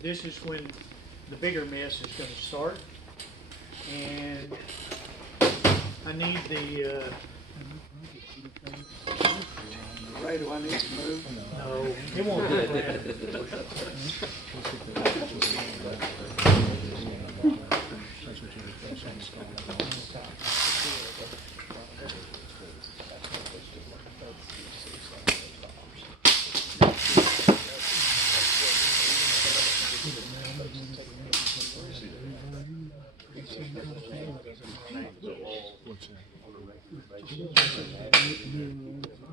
this is when the bigger mess is going to start. And I need the, Ray, do I need to move? no, it won't do that.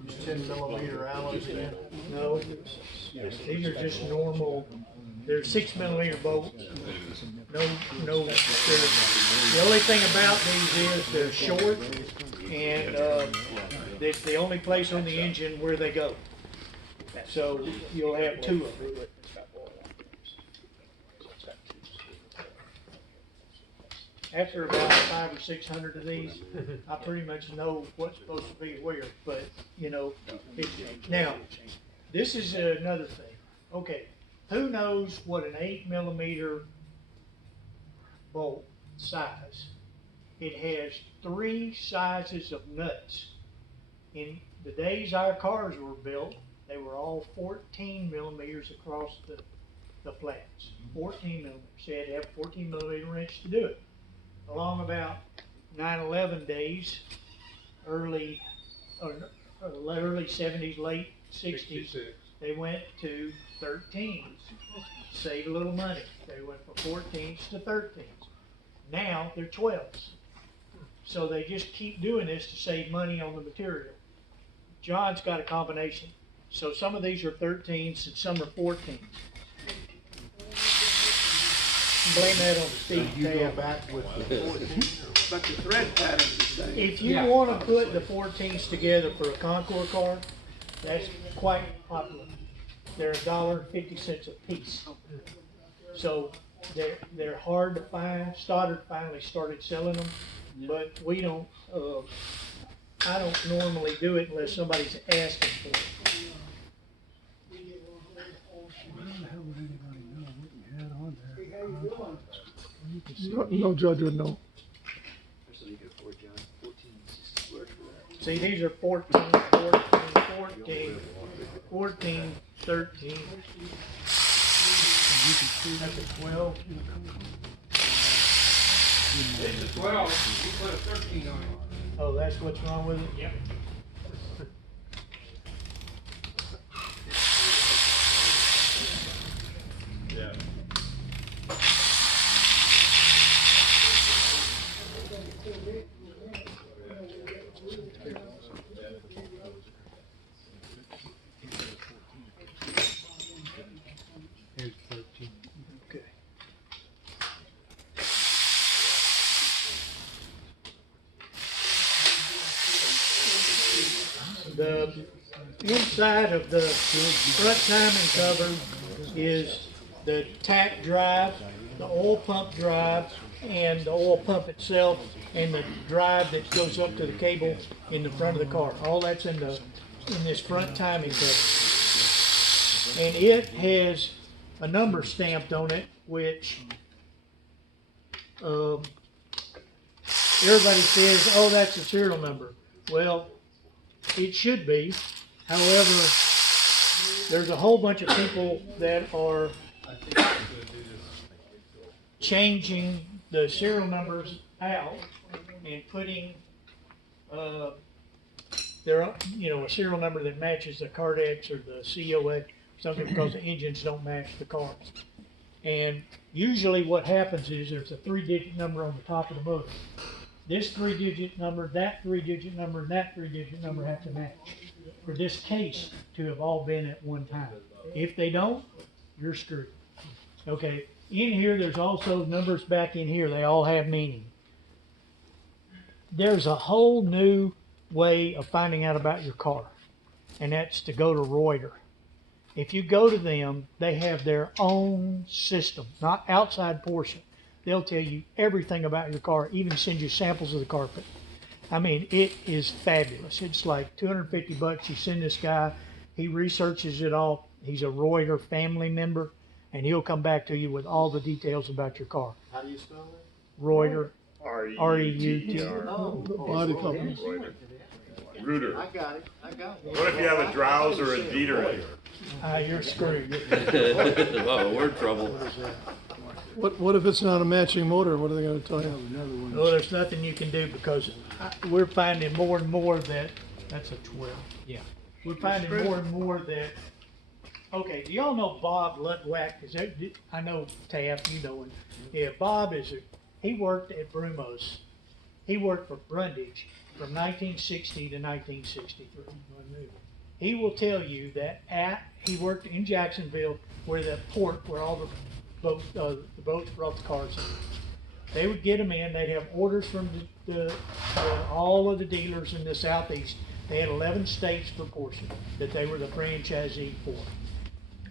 Just 10mm alloys. No, these are just normal. They're 6mm bolts. No. The only thing about these is they're short, and it's the only place on the engine where they go. So you'll have two of them. After about 500 or 600 of these, I pretty much know what's supposed to be where, but, you know, now, this is another thing. Okay, who knows what an 8mm bolt size? It has 3 sizes of nuts. In the days our cars were built, they were all 14mm across the flats. 14mm. So you had to have a 14mm wrench to do it. Along about 9/11 days, early 70s, late 60s, they went to 13s. Save a little money. They went from 14s to 13s. Now they're 12s. So they just keep doing this to save money on the material. John's got a combination. So some of these are 13s and some are 14s. Blame that on Steve. You go back with the 14, But the thread pattern's the same. If you want to put the 14s together for a Concours car, that's quite popular. They're $1.50 a piece. So they're hard to find. Stoddard finally started selling them, but we don't. I don't normally do it unless somebody's asking for it. How would anybody know what you had on there? no judge would know. See, these are 14, 14, 14, 14, 13. That's a 12. It's a 12, you put a 13 on it. Oh, that's what's wrong with it? Yep. Okay. The inside of the front timing cover is the tach drive, the oil pump drive, and the oil pump itself, and the drive that goes up to the cable in the front of the car. All that's in this front timing cover. And it has a number stamped on it, which everybody says, oh, that's a serial number. Well, it should be. However, there's a whole bunch of people that are changing the serial numbers out and putting a serial number that matches the Cardex or the COA, something, because the engines don't match the cars. And usually what happens is there's a 3-digit number on the top of the motor. This 3-digit number, that 3-digit number, and that 3-digit number have to match for this case to have all been at one time. If they don't, you're screwed. Okay, in here there's also numbers back in here. They all have meaning. There's a whole new way of finding out about your car, and that's to go to Reuter. If you go to them, they have their own system, not outside Porsche. They'll tell you everything about your car, even send you samples of the carpet. I mean, it is fabulous. It's like $250. You send this guy, he researches it all. He's a Reuter family member, and he'll come back to you with all the details about your car. How do you spell that? Reuter, R-E-U-T-E-R. The body company. Reuter. I got it, What if you have a Drowse or a Dieterich? you're screwed. Oh, we're in trouble. What if it's not a matching motor? What are they gonna tell you? Well, there's nothing you can do because we're finding more and more that, that's a 12, yeah. We're finding more and more that, okay, do y'all know Bob Lutwack? I know Taft, you know him. Yeah, Bob he worked at Brumos. He worked for Brundage from 1960 to 1963. He will tell you that he worked in Jacksonville where the port where all the boats brought the cars in. They would get them in, they'd have orders from all of the dealers in the Southeast. They had 11 states for Porsche that they were the franchisee for.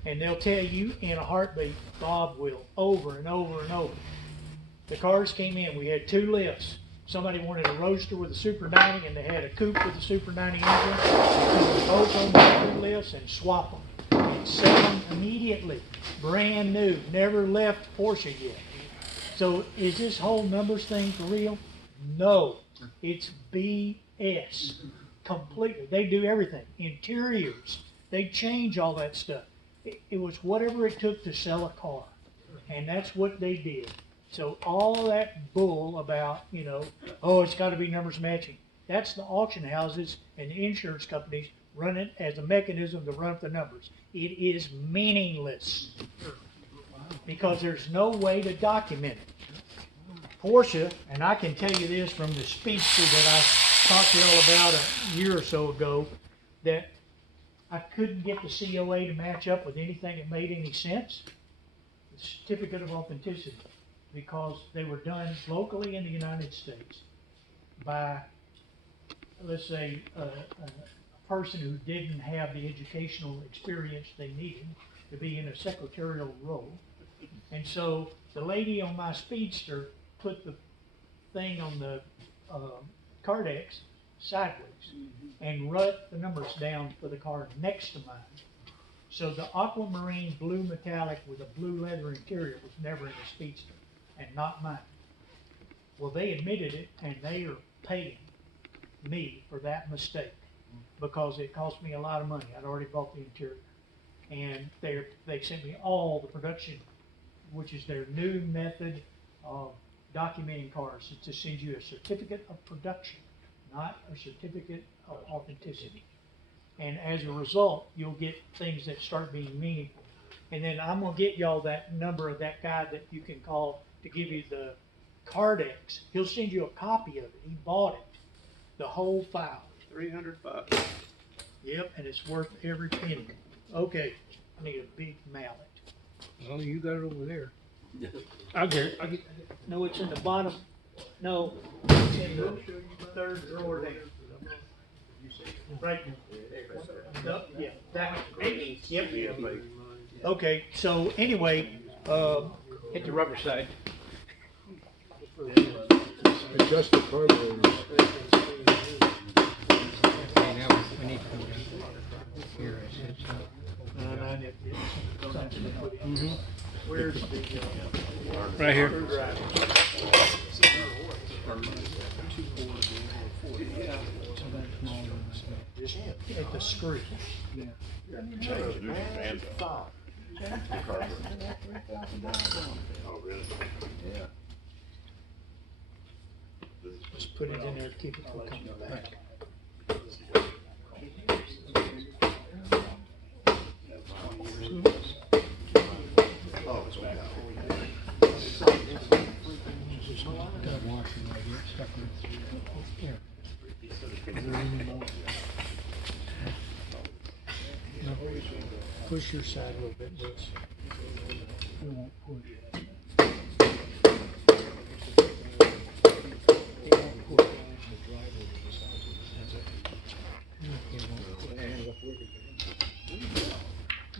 And they'll tell you in a heartbeat, Bob will, over and over and over. The cars came in, we had 2 lifts. Somebody wanted a Roadster with a Super 90 and they had a coupe with a Super 90 engine. They would both on the 2 lifts and swap them. And sell them immediately, brand new, never left Porsche yet. So is this whole numbers thing for real? No, it's BS. Completely. They do everything. Interiors. They change all that stuff. It was whatever it took to sell a car. And that's what they did. So all that bull about, oh, it's got to be numbers matching. That's the auction houses and the insurance companies run it as a mechanism to run up the numbers. It is meaningless because there's no way to document it. Porsche, and I can tell you this from the Speedster that I talked to you all about a year or so ago, that I couldn't get the COA to match up with anything that made any sense. The certificate of authenticity, because they were done locally in the United States by, let's say, a person who didn't have the educational experience they needed to be in a secretarial role. And so the lady on my Speedster put the thing on the Cardex sideways and wrote the numbers down for the car next to mine. So the aquamarine blue metallic with a blue leather interior was never in the Speedster and not mine. Well, they admitted it and they are paying me for that mistake because it cost me a lot of money. I'd already bought the interior. And they sent me all the production, which is their new method of documenting cars. It's to send you a certificate of production, not a certificate of authenticity. And as a result, you'll get things that start being meaningful. And then I'm gonna get y'all that number of that guy that you can call to give you the Cardex. He'll send you a copy of it. He bought it, the whole file. $300. Yep, and it's worth every penny. Okay, I need a big mallet. Oh, you got it over there. I'll get it. No, it's in the bottom. No, it's in the 3rd drawer there. Right. No, yeah, that. Yep. Okay, so anyway, hit the rubber side. Adjust the carburetor. Where's the, Right here. just at the screw. Just put it in there, keep it from coming back. Push your side a little bit, Liz. We won't push.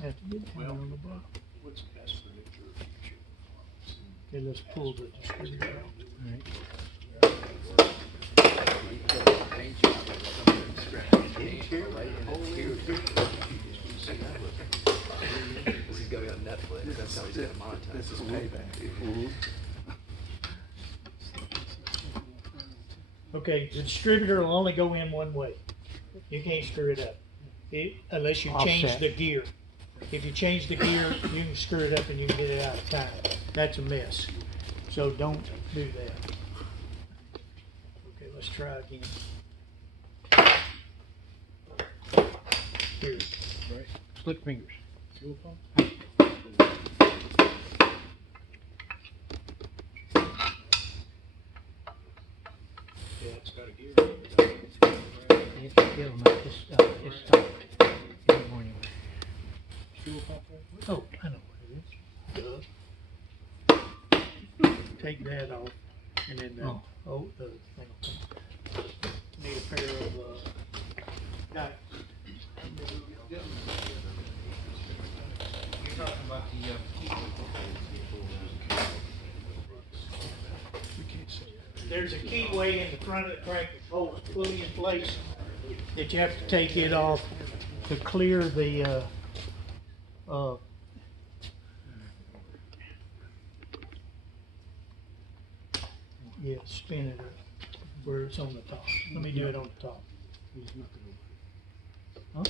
Have to get down on the bottom. Okay, let's pull the distributor out. go on Netflix. That's how he's gonna monetize. This is payback. Okay, the distributor will only go in one way. You can't screw it up. Unless you change Offset. the gear. If you change the gear, you can screw it up and you can get it out of time. That's a mess. So don't do that. Okay, let's try again. Here. Slick fingers. Yeah, it's got a gear. It's still not, it's stopped. It'll go anywhere. Oh, I know what it is. Take that off and then the, Oh. the thing will come. Need a pair of, got You're talking about the, There's a keyway in the front of the crank that holds it fully in place that you have to take it off to clear the, yeah, spin it up where it's on the top. Let me do it on the top. Huh?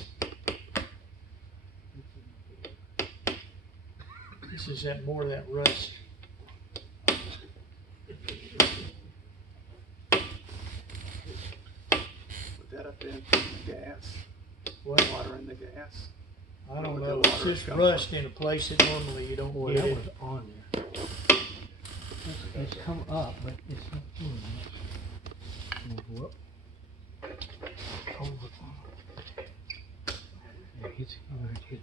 This is that more of that rust. Put that up in the gas, What? water in the gas. I don't With know, the it's water just come rust in a place that normally you don't Boy, get that it. was on there. It's come up, but it's not doing it. Move up. Over. Yeah, it's, it's,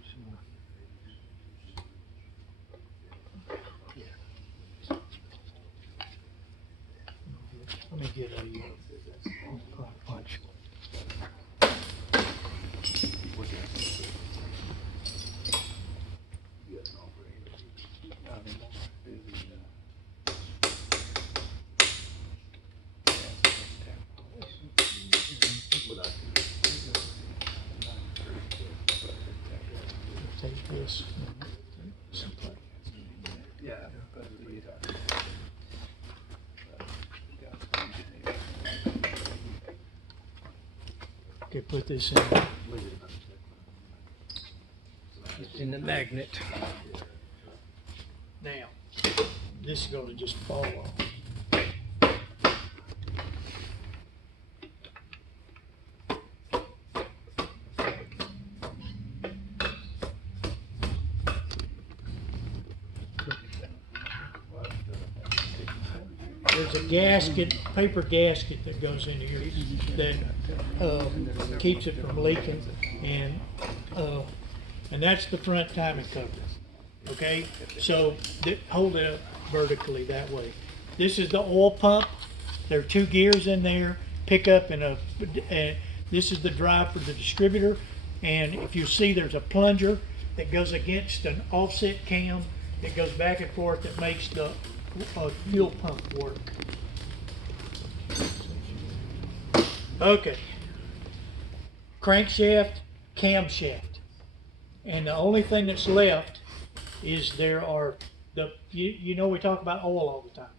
Let me get a, punch. take this. Yeah. but the, Okay, put this in. It's in the magnet. Now, this is gonna just fall off. There's a gasket, paper gasket that goes in here that keeps it from leaking, and that's the front timing cover. Okay, so hold it up vertically that way. This is the oil pump. There are two gears in there, pickup and this is the drive for the distributor. And if you see, there's a plunger that goes against an offset cam that goes back and forth that makes the fuel pump work. Okay. Crankshaft, camshaft. And the only thing that's left is there are you know we talk about oil all the time.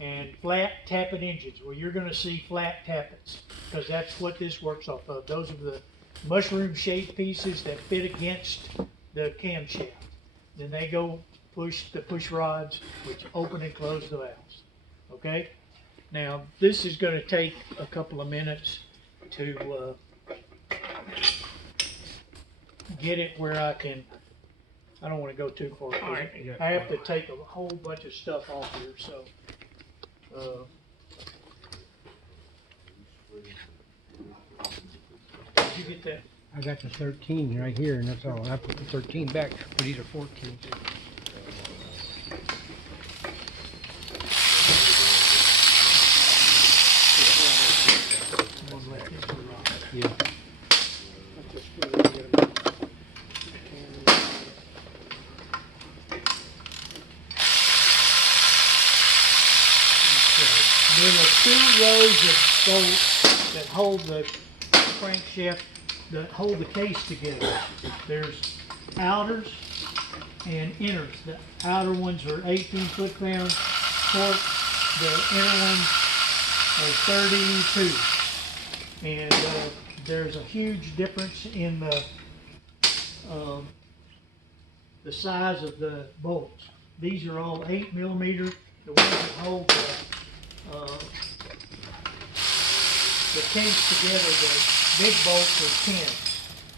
And flat tappet engines, well, you're gonna see flat tappets, because that's what this works off of. Those are the mushroom shaped pieces that fit against the camshaft. Then they go push the push rods, which open and close the valves. Okay? Now, this is gonna take a couple of minutes to get it where I don't wanna go too far. I have to take a whole bunch of stuff off here, so. Did you get that? I got the 13 right here, and that's all. I put the 13 back, but these are 14. I'm gonna let this rock. Yeah. There are two rows of bolts that hold the crankshaft, that hold the case together. There's outers and inners. The outer ones are 18 foot-pound torque, the inner ones are 32. And there's a huge difference in the size of the bolts. These are all 8mm. The ones that hold the case together, the big bolts are 10,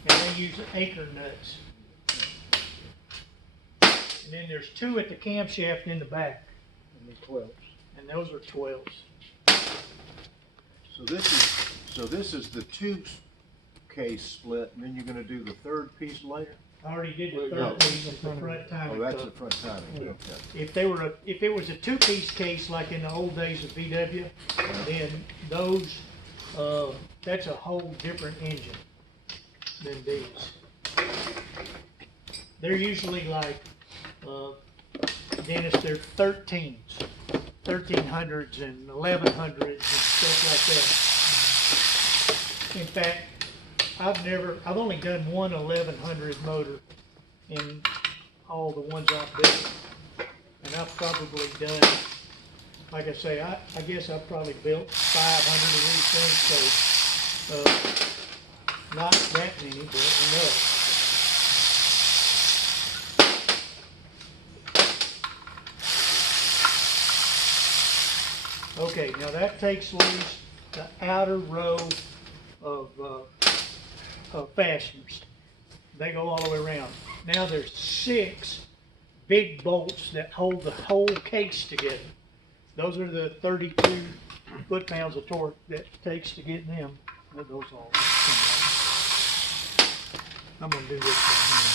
and they use acre nuts. And then there's 2 at the camshaft in the back, And the 12s. and those are 12s. So this is the two case split, and then you're gonna do the third piece later? I already did the No. third piece at the front timing Oh, that's cup. the front timing, okay. If it was a 2-piece case like in the old days of VW, then those, that's a whole different engine than these. They're usually like, Dennis, they're 1300s and 1100s and stuff like that. In fact, I've only done one 1100 motor in all the ones I've built. And I've probably done, like I say, I guess I've probably built 500 of these things, so, not that many, but enough. Okay, now that takes loose the outer row of fasteners. They go all the way around. Now there's 6 big bolts that hold the whole case together. Those are the 32 foot-pounds of torque that it takes to get them. Those all come out. I'm gonna do this by hand.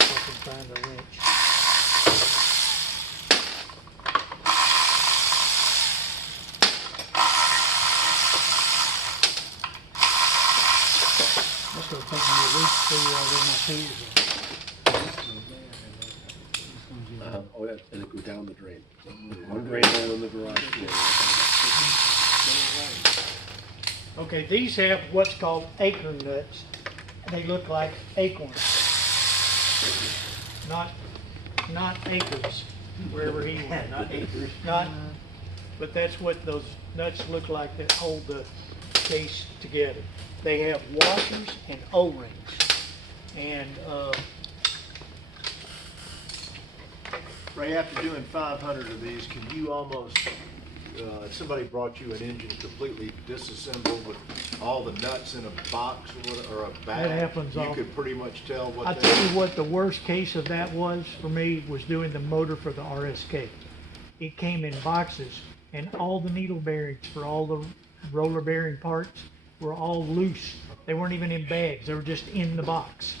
If I can find a wrench. That's gonna take me a week to figure out where my keys are. Oh, yeah, and it goes down the drain. One drain hole in the garage floor. Okay, these have what's called acre nuts. They look like acorns. Not acres, wherever he went. Not acres. But that's what those nuts look like that hold the case together. They have washers and O-rings. And, Ray, after doing 500 of these, can you almost, if somebody brought you an engine completely disassembled with all the nuts in a box or a bag? That happens You often. could pretty much tell what I they. tell you what, the worst case of that was for me was doing the motor for the RSK. It came in boxes, and all the needle bearings for all the roller bearing parts were all loose. They weren't even in bags, they were just in the box.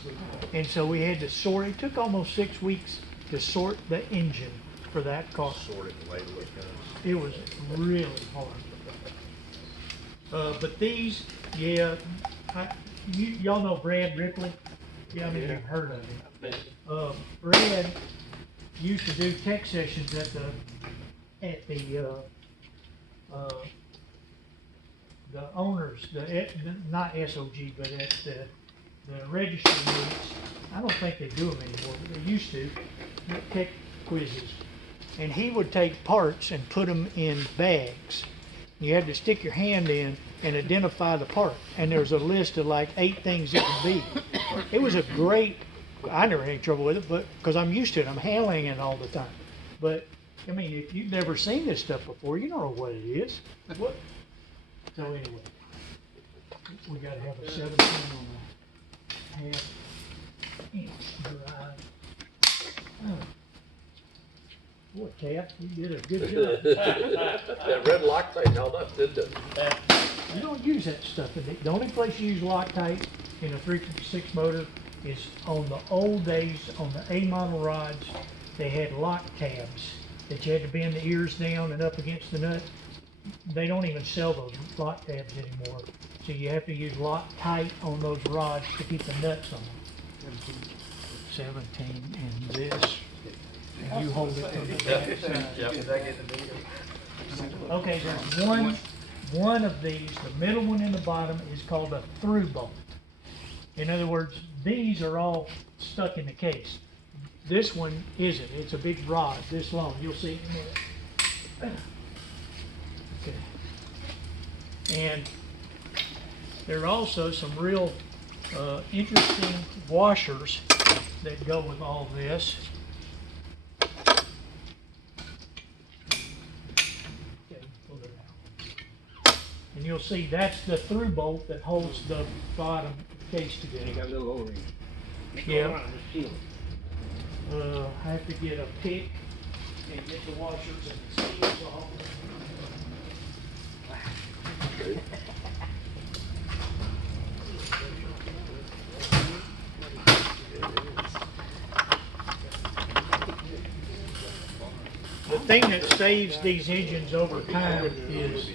And so we had to sort, it took almost 6 weeks to sort the engine for that car. Sort it and label it, It was really hard. But these, yeah, y'all know Brad Ripley? Yeah, I mean, you've heard of him. Brad used to do tech sessions at the owners, not SOG, but at the registry meets. I don't think they do them anymore, but they used to, tech quizzes. And he would take parts and put them in bags. You had to stick your hand in and identify the part. And there's a list of like 8 things it could be. It was a great, I never had any trouble with it, but, because I'm used to it, I'm handling it all the time. But, I mean, if you've never seen this stuff before, you don't know what it is. What? So anyway, we gotta have a 17 on the half-inch drive. Oh. Boy, Cap, you did a good job. That red Loctite held up, didn't it? You don't use that stuff. The only place you use Loctite in a 356 motor is on the old days, on the A model rods, they had lock tabs that you had to bend the ears down and up against the nut. They don't even sell those lock tabs anymore. So you have to use Loctite on those rods to keep the nuts on them. 17 and this. And you hold it from the back side. Okay, there's one of these, the middle one in the bottom is called a through bolt. In other words, these are all stuck in the case. This one isn't, it's a big rod this long, you'll see in a minute. Okay. And there are also some real interesting washers that go with all this. Okay, pull it out. And you'll see that's the through bolt that holds the bottom case together. And you got a little O-ring. Yeah. Seal. I have to get a pick and get the washers and the seals off. The thing that saves these engines over time is,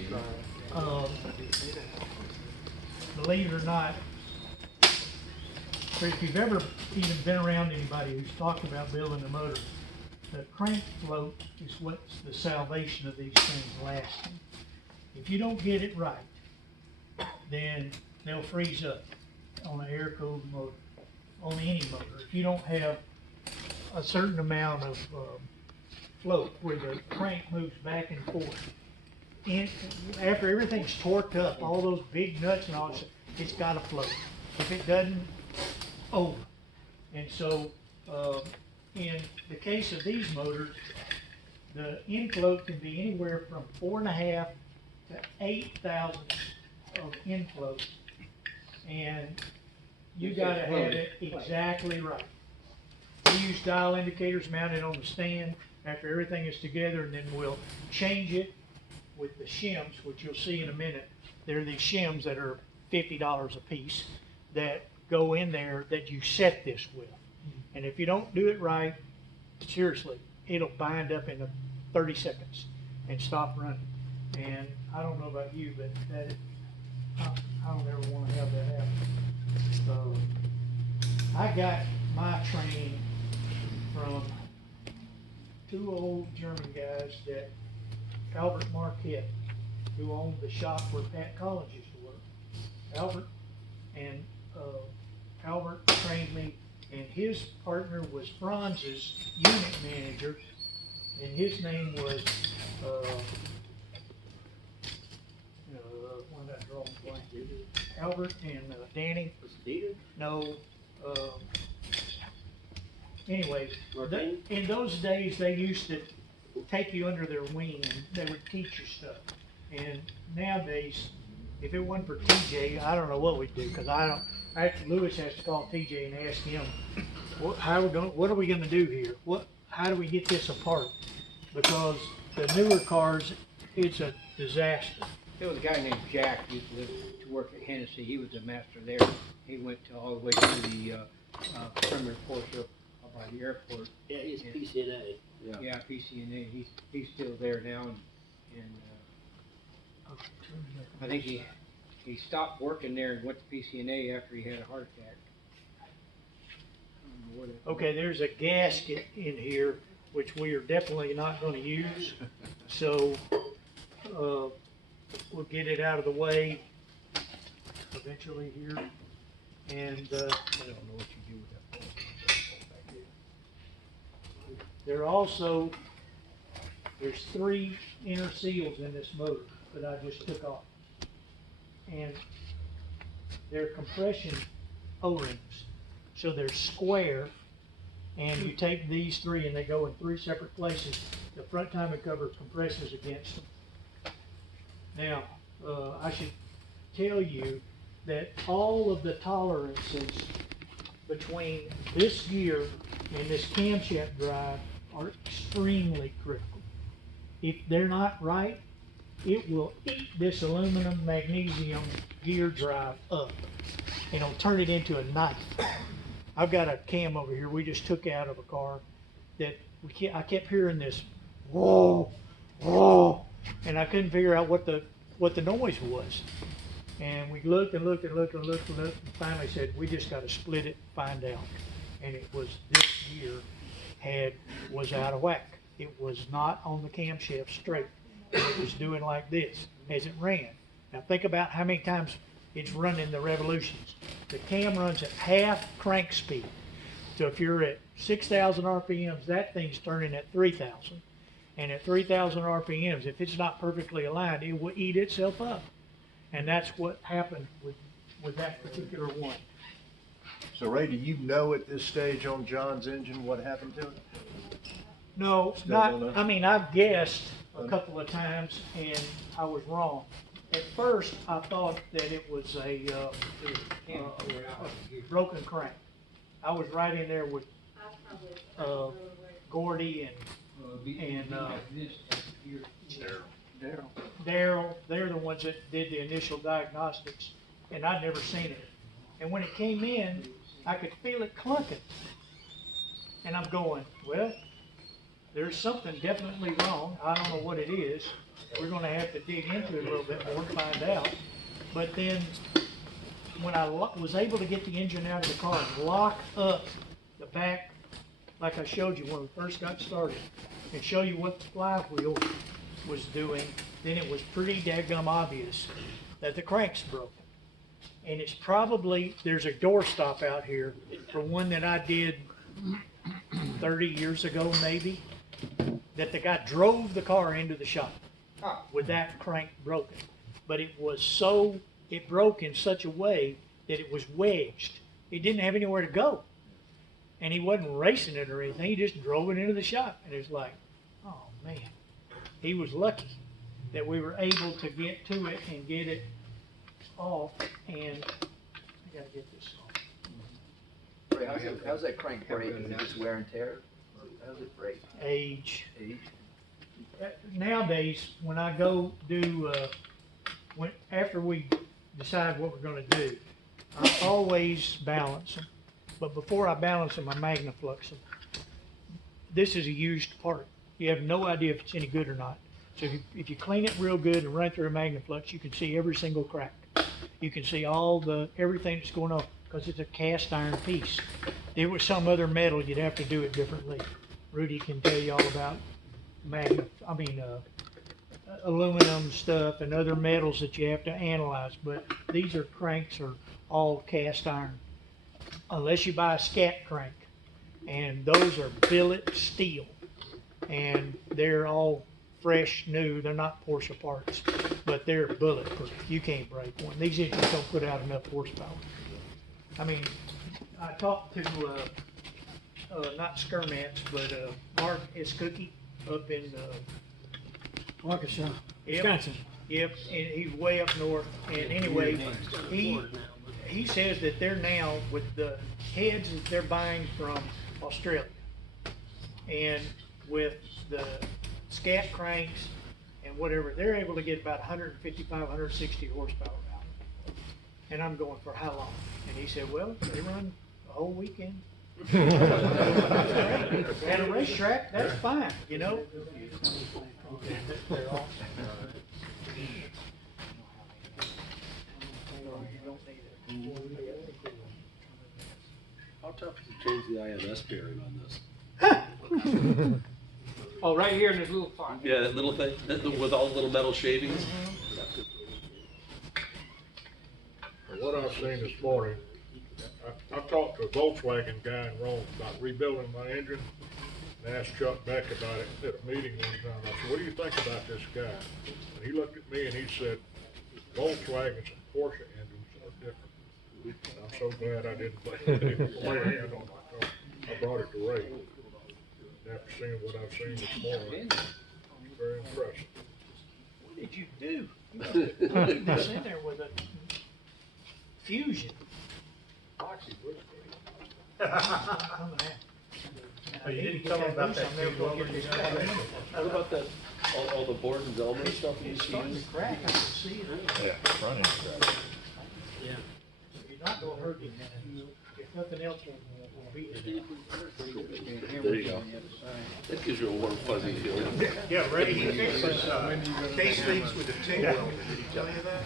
believe it or not, if you've ever even been around anybody who's talked about building a motor, the crank float is what's the salvation of these things lasting. If you don't get it right, then they'll freeze up on an air-cooled motor, on any motor. If you don't have a certain amount of float where the crank moves back and forth, and after everything's torqued up, all those big nuts and all that, it's got to float. If it doesn't, over. And so, in the case of these motors, the end float can be anywhere from 4.5 to 8 thousandths of end float, and you gotta have it exactly right. We use dial indicators mounted on the stand after everything is together, and then we'll change it with the shims, which you'll see in a minute. There are these shims that are $50 a piece that go in there that you set this with. And if you don't do it right, seriously, it'll bind up in 30 seconds and stop running. And I don't know about you, but I don't ever want to have that happen. So I got my training from two old German guys, that Albert Marquette, who owned the shop where Pat Collins used to work. Albert trained me, and his partner was Franz's unit manager, and his name was, why did I draw a blank? Albert and Danny. Was it Dieter? No, anyways, in those days, they used to take you under their wing and they would teach you stuff. And nowadays, if it wasn't for TJ, I don't know what we'd do, because Lewis has to call TJ and ask him, what are we gonna do here? How do we get this apart? Because the newer cars, it's a disaster. There was a guy named Jack who used to live to work at Hennessy. He was the master there. He went all the way to the Premier Porsche by the airport. Yeah, he's PCNA. Yeah, PCNA. He's still there now, and I think he stopped working there and went to PCNA after he had a heart attack. Okay, there's a gasket in here, which we are definitely not gonna use. So, we'll get it out of the way eventually here. And, I don't know what you do with that bolt. there's 3 inner seals in this motor that I just took off. And they're compression O-rings. So they're square, and you take these 3 and they go in 3 separate places. The front timing cover compresses against them. Now, I should tell you that all of the tolerances between this gear and this camshaft drive are extremely critical. If they're not right, it will eat this aluminum magnesium gear drive up, and it'll turn it into a knife. I've got a cam over here we just took out of a car that I kept hearing this whoa, whoa, and I couldn't figure out what the noise was. And we looked and looked and looked and looked and looked, and finally said, we just got to split it and find out. And it was this gear was out of whack. It was not on the camshaft straight. It was doing like this as it ran. Now think about how many times it's running the revolutions. The cam runs at half crank speed. So if you're at 6,000 RPMs, that thing's turning at 3,000. And at 3,000 RPMs, if it's not perfectly aligned, it will eat itself up. And that's what happened with that particular one. So Ray, do you know at this stage on John's engine what happened to it? No, Still don't know? not, I mean, I've guessed a couple of times and I was wrong. At first, I thought that it was a broken crank. I was right in there with, Gordy and Daryl. They're the ones that did the initial diagnostics, and I'd never seen it. And when it came in, I could feel it clunking. And I'm going, well, there's something definitely wrong. I don't know what it is. We're gonna have to dig into it a little bit more and find out. But then, when I was able to get the engine out of the car and lock up the back, like I showed you when we first got started, and show you what the flywheel was doing, then it was pretty daggum obvious that the crank's broken. And it's probably, there's a doorstop out here for one that I did 30 years ago maybe, that the guy drove the car into the shop with that crank broken. But it broke in such a way that it was wedged. It didn't have anywhere to go. And he wasn't racing it or anything, he just drove it into the shop. And it was like, oh man, he was lucky that we were able to get to it and get it off. And I gotta get this off. Ray, how's that crank break? Is it just wear and tear? How's it break? Age. Age? Nowadays, when I go do, after we decide what we're gonna do, I always balance them. But before I balance them, I magnaflux them. This is a used part. You have no idea if it's any good or not. So if you clean it real good and run it through a magnaflux, you can see every single crack. You can see everything that's going on, because it's a cast iron piece. If it was some other metal, you'd have to do it differently. Rudy can tell you all about aluminum stuff and other metals that you have to analyze, but these cranks are all cast iron, unless you buy a scat crank, and those are billet steel, and they're all fresh, new. They're not Porsche parts, but they're bulletproof. You can't break one. These engines don't put out enough horsepower. I mean, I talked to not Skirmats, but Mark Escookie up in Arkansas, Yep. Wisconsin. Yep, and he's way up north. And anyway, he says that they're now with the heads that they're buying from Australia, and with the scat cranks and whatever, they're able to get about 155, 160 horsepower out of it. And I'm going, for how long? And he said, well, they run the whole weekend. At a racetrack, that's fine, you know? How tough is it to change the IMS bearing on this? Oh, right here in this little spot. Yeah, that little thing, with all the little metal shavings? What I've seen this morning, I talked to a Volkswagen guy in Rome about rebuilding my engine, and asked Chuck Beck about it at a meeting one time. I said, what do you think about this guy? And he looked at me and he said, Volkswagens and Porsche engines are different. And I'm so glad I didn't lay a hand on my car. I brought it to Ray. And after seeing what I've seen this morning, it's very impressive. What did you do? You must have put this in there with a fusion. You didn't tell him about that What about that, all the board and element stuff you It's used to starting use? to crack, I can see it. Yeah, front end crack. You're not gonna hurt it, if nothing else will beat it. There you go. That gives you a warm fuzzy feeling. Yeah, Ray, he fixes, case things with a TIG welder. Did he tell you that?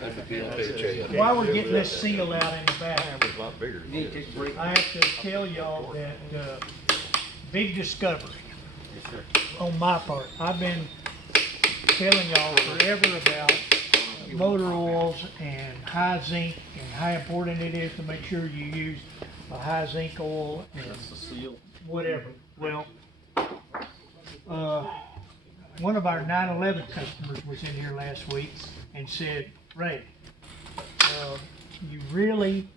That'd be on page 8. While we're getting this seal out in the back, A lot bigger. You need to take a break. I have to tell y'all that, big discovery on my part. I've been telling y'all forever about motor oils and high zinc and how important it is to make sure you use a high zinc oil and That's the seal. whatever. Well, one of our 9/11 customers was in here last week and said, Ray, you really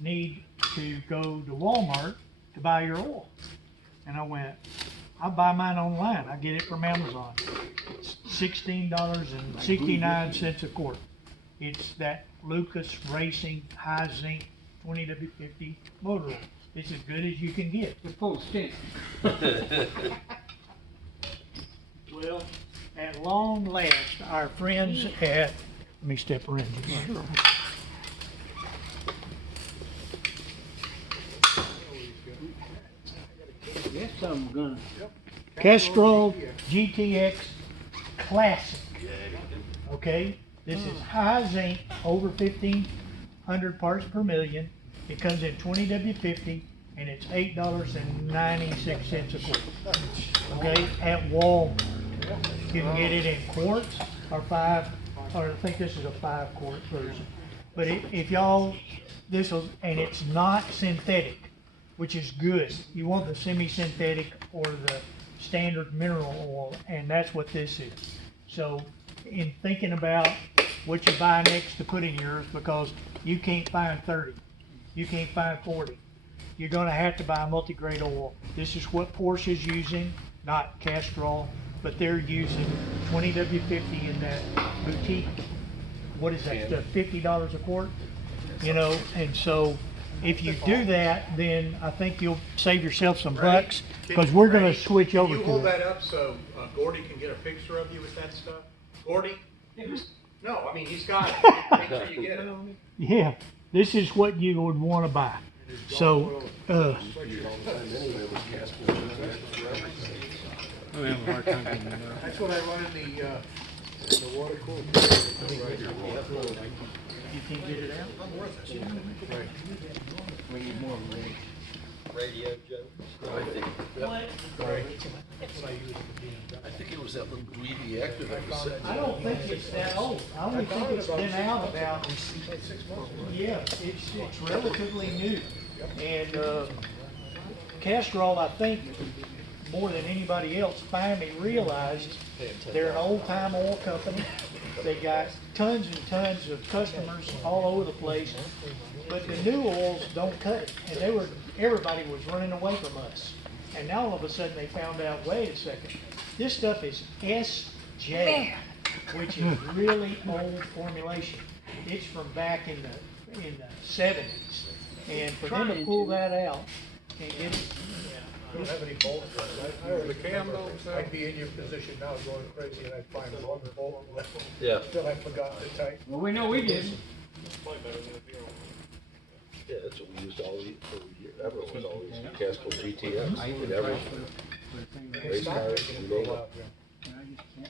need to go to Walmart to buy your oil. And I went, I buy mine online. I get it from Amazon. It's $16.69 a quart. It's that Lucas Racing High Zinc 20W50 motor oil. It's as good as you can get. With full stint. Well, at long last, our friends at, let me step around you. Guess I'm gonna. Kestrel GTX Classic. Okay, this is high zinc, over 1,500 parts per million. It comes in 20W50 and it's $8.96 a quart. Okay, at Walmart. You can get it in quarts or I think this is a 5-quart version. But if y'all, and it's not synthetic, which is good. You want the semi-synthetic or the standard mineral oil, and that's what this is. So in thinking about what you buy next to put in yours, because you can't find 30, you can't find 40, you're gonna have to buy multi-grade oil. This is what Porsche is using, not Castrol, but they're using 20W50 in that boutique, what is that, $50 a quart? You know, and so if you do that, then I think you'll save yourself some bucks, because we're gonna switch over Can you to hold it. that up so Gordy can get a picture of you with that stuff? Gordy? No, I mean, he's got it. Make sure you get it. Yeah, this is what you would wanna buy. So, I'm having a hard time getting it out. That's what I run in the water cooler. you can get it out? We need more range. Radio joke. I think it was that little dweeby actor that was sitting. I don't think it's that old. I only think it's been out about, yeah, it's relatively new. And, Castrol, I think, more than anybody else, finally realized they're an old-time oil company. They got tons and tons of customers all over the place, but the new oils don't cut it. And everybody was running away from us. And now all of a sudden they found out, wait a second, this stuff is SJ, which is really old formulation. It's from back in the 70s. And for them to pull that out and get it, I don't have any bolts. The cam bolts. I'd be in your position now going crazy and I'd find one bolt left. Yeah. Still I forgot to tighten. Well, we know we didn't. Yeah, that's what we used all the, everyone was always Castrol GTX. Whatever. Race cars, you name it. And I just can't.